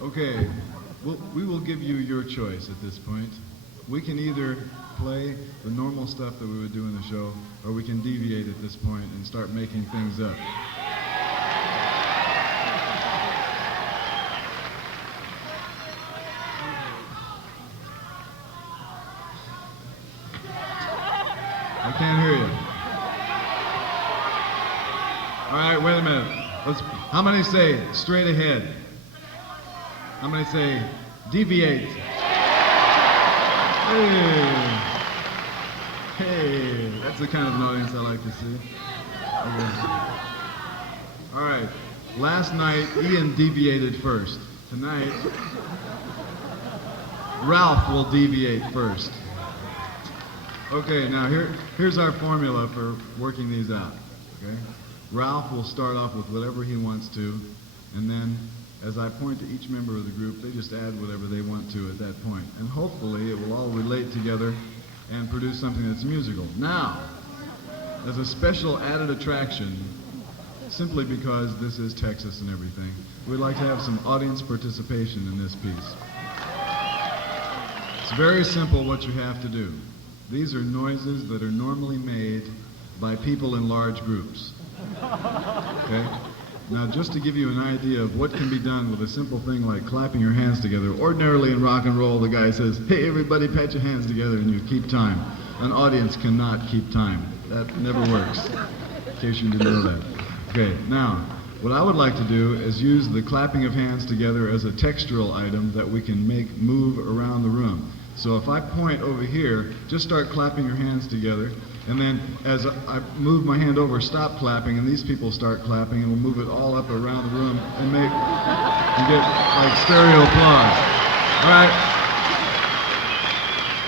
Okay, we will give you your choice at this point. We can either play the normal stuff that we would do in the show, or we can deviate at this point and start making things up. I can't hear you. All right, wait a minute. How many say straight ahead? How many say deviate? Hey, that's the kind of an audience I like to see. Okay. All right, last night Ian deviated first. Tonight, Ralph will deviate first. Okay, now here's our formula for working these out. Okay, Ralph will start off with whatever he wants to, and then as I point to each member of the group, they just add whatever they want to at that point. And hopefully it will all relate together and produce something that's musical. Now, as a special added attraction, simply because this is Texas and everything, we'd like to have some audience participation in this piece. It's very simple what you have to do. These are noises that are normally made by people in large groups. Okay? Now, just to give you an idea of what can be done with a simple thing like clapping your hands together. Ordinarily in rock and roll, the guy says, "Hey, everybody, pat your hands together," and you keep time. An audience cannot keep time. That never works, in case you didn't know that. Okay, now, what I would like to do is use the clapping of hands together as a textural item that we can make move around the room. So if I point over here, just start clapping your hands together, and then as I move my hand over, stop clapping, and these people start clapping, and we'll move it all up around the room and get like stereo applause. All right.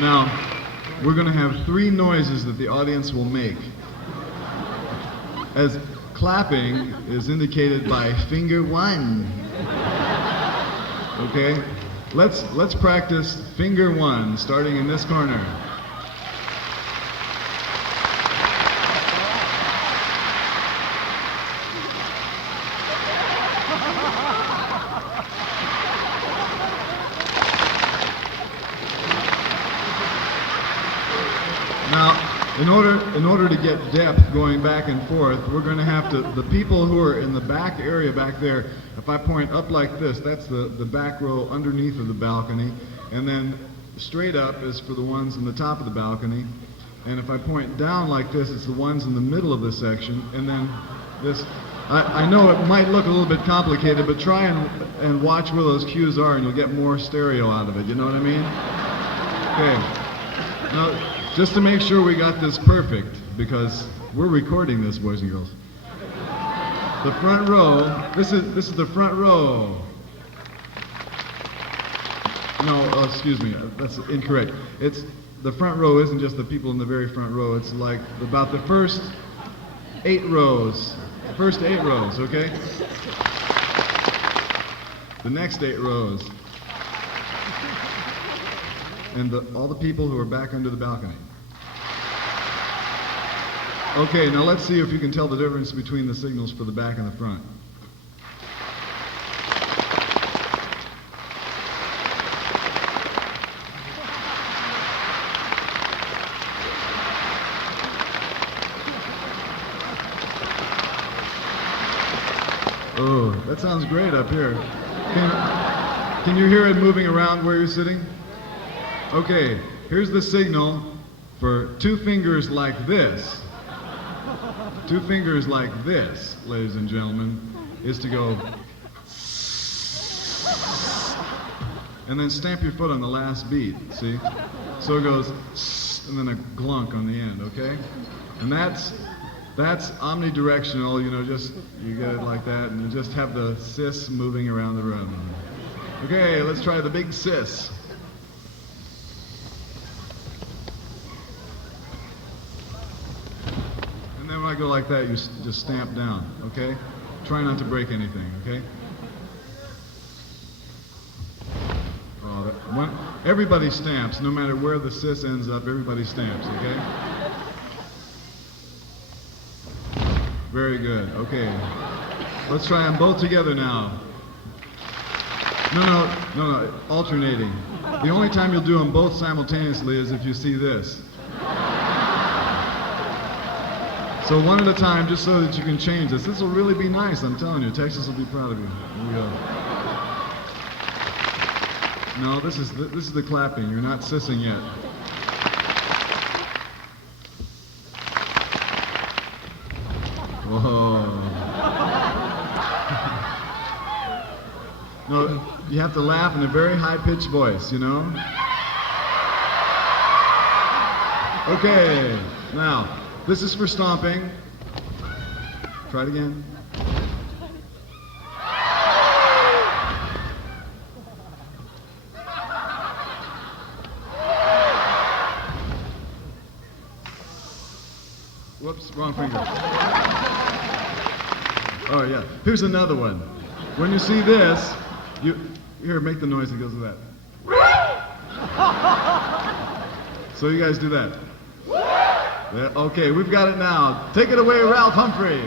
Now, we're going to have 3 noises that the audience will make. As clapping is indicated by finger 1. Okay? Let's practice finger 1, starting in this corner. Now, in order to get depth going back and forth, we're going to have to, the people who are in the back area back there, if I point up like this, that's the back row underneath of the balcony, and then straight up is for the ones in the top of the balcony, and if I point down like this, it's the ones in the middle of the section, and then this, I know it might look a little bit complicated, but try and watch where those cues are, and you'll get more stereo out of it, you know what I mean? Okay. Now, just to make sure we got this perfect, because we're recording this, boys and girls. The front row, this is the front row. No, excuse me, that's incorrect. It's the front row isn't just the people in the very front row. It's like about the first 8 rows. First 8 rows, okay? The next 8 rows. And all the people who are back under the balcony. Okay, now let's see if you can tell the difference between the signals for the back and the front. Oh, that sounds great up here. Can you hear it moving around where you're sitting? Okay, here's the signal for 2 fingers like this. 2 fingers like this, ladies and gentlemen, is to go and then stamp your foot on the last beat, see? So it goes and then a glunk on the end, okay? And that's omnidirectional, you know, just you get it like that, and you just have the sis moving around the room. Okay, let's try the big sis. And then when I go like that, you just stamp down, okay? Try not to break anything, okay? Everybody stamps, no matter where the sis ends up, everybody stamps, okay? Very good, okay. Let's try them both together now. No, alternating. The only time you'll do them both simultaneously is if you see this. So one at a time, just so that you can change this. This will really be nice, I'm telling you. Texas will be proud of you. Here we go. No, this is the clapping. You're not sissing yet. Whoa. No, you have to laugh in a very high-pitched voice, you know? Okay, now, this is for stomping. Try it again. Whoops, wrong finger. Oh, yeah. Here's another one. When you see this, here, make the noise that goes with that. So you guys do that. Yeah, okay, we've got it now. Take it away, Ralph Humphrey.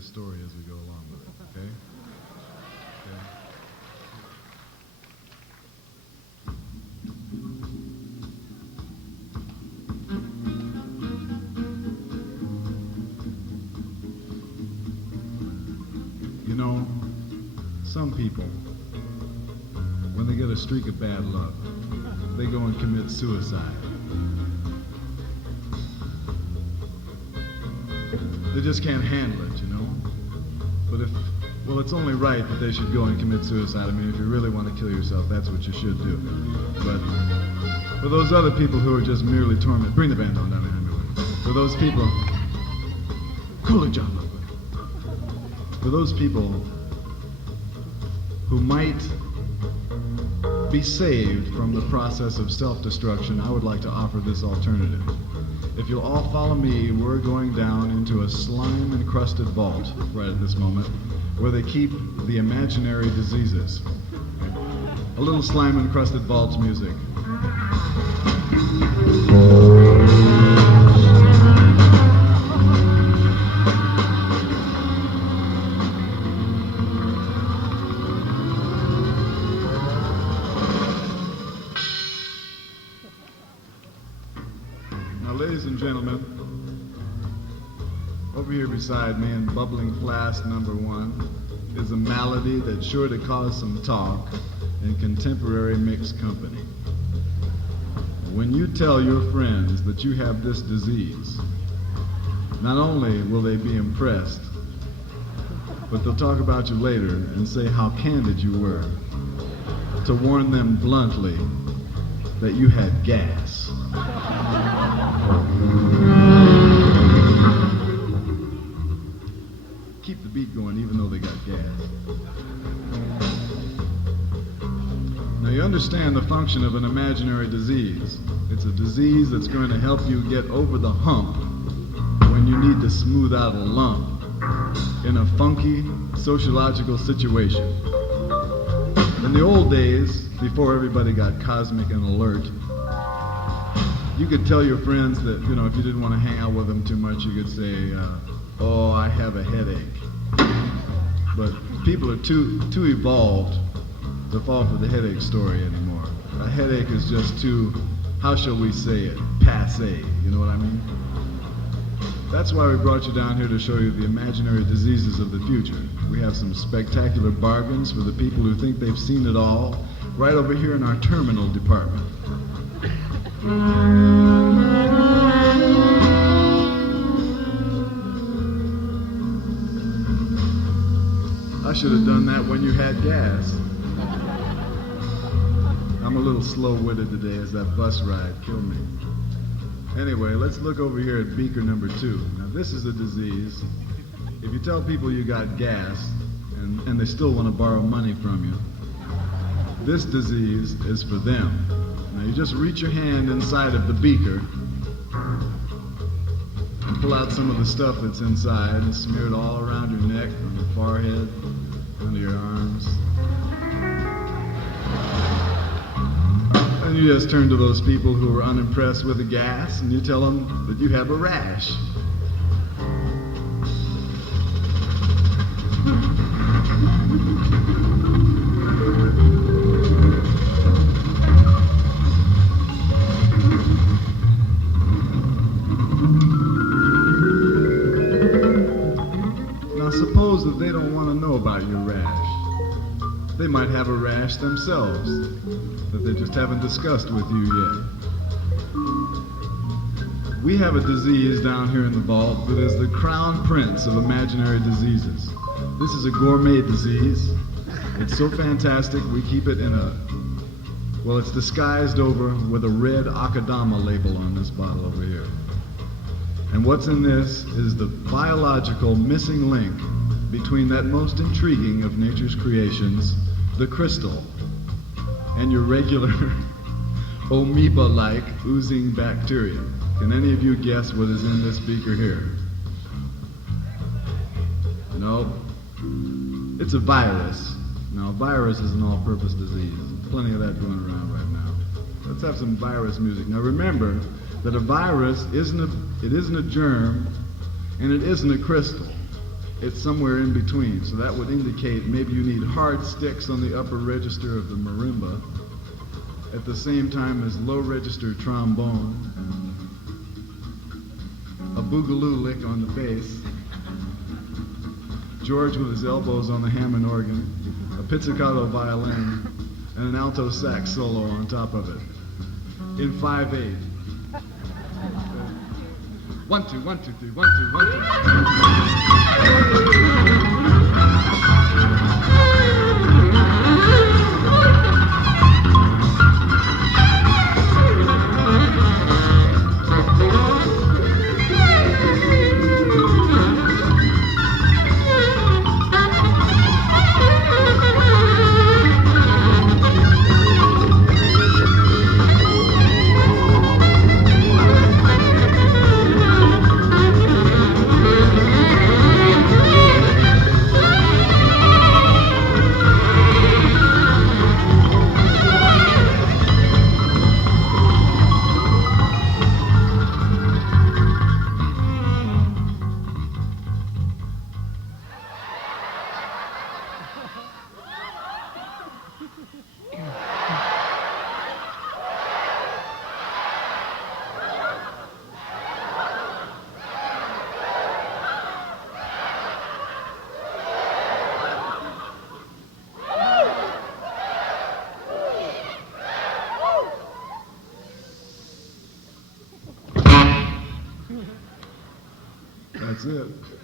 Story as we go along with it, okay? You know, some people, when they get a streak of bad luck, they go and commit suicide. They just can't handle it, you know? But well, it's only right that they should go and commit suicide. I mean, if you really want to kill yourself, that's what you should do. But for those other people who are just merely tormented, bring the band on down here. For those people, cool it, John. For those people who might be saved from the process of self-destruction, I would like to offer this alternative. If you'll all follow me, we're going down into a slime-encrusted vault right at this moment, where they keep the imaginary diseases. A little slime-encrusted vault music. Ladies and gentlemen, over here beside me in bubbling flask number 1 is a malady that's sure to cause some talk in contemporary mixed company. When you tell your friends that you have this disease, not only will they be impressed, but they'll talk about you later and say how candid you were to warn them bluntly that you had gas. Keep the beat going even though they got gas. Now you understand the function of an imaginary disease. It's a disease that's going to help you get over the hump when you need to smooth out a lump in a funky sociological situation. In the old days, before everybody got cosmic and alert, you could tell your friends that, you know, if you didn't want to hang out with them too much, you could say, oh, I have a headache. But people are too evolved to fall for the headache story anymore. A headache is just too, how shall we say it, passé, you know what I mean? That's why we brought you down here to show you the imaginary diseases of the future. We have some spectacular bargains for the people who think they've seen it all, right over here in our terminal department. I should have done that when you had gas. I'm a little slow-witted today as that bus ride killed me. Anyway, let's look over here at beaker number 2. Now this is a disease. If you tell people you got gas and they still want to borrow money from you, this disease is for them. Now you just reach your hand inside of the beaker and pull out some of the stuff that's inside and smear it all around your neck, on your forehead, under your arms. And you just turn to those people who are unimpressed with the gas and you tell them that you have a rash. Now suppose that they don't want to know about your rash. They might have a rash themselves that they just haven't discussed with you yet. We have a disease down here in the vault that is the crown prince of imaginary diseases. This is a gourmet disease. It's so fantastic we keep it in well, it's disguised over with a red Akadama label on this bottle over here. And what's in this is the biological missing link between that most intriguing of nature's creations, the crystal, and your regular amoeba-like oozing bacteria. Can any of you guess what is in this beaker here? No? It's a virus. Now, a virus is an all-purpose disease. Plenty of that going around right now. Let's have some virus music. Now remember that a virus isn't a germ, and it isn't a crystal. It's somewhere in between. So that would indicate maybe you need hard sticks on the upper register of the marimba at the same time as low register trombone, a boogaloo lick on the bass, George with his elbows on the Hammond organ, a pizzicato violin, and an alto sax solo on top of it in 5/8. 1, 2, 1, 2, 3, 1, 2, 1, 2. That's it.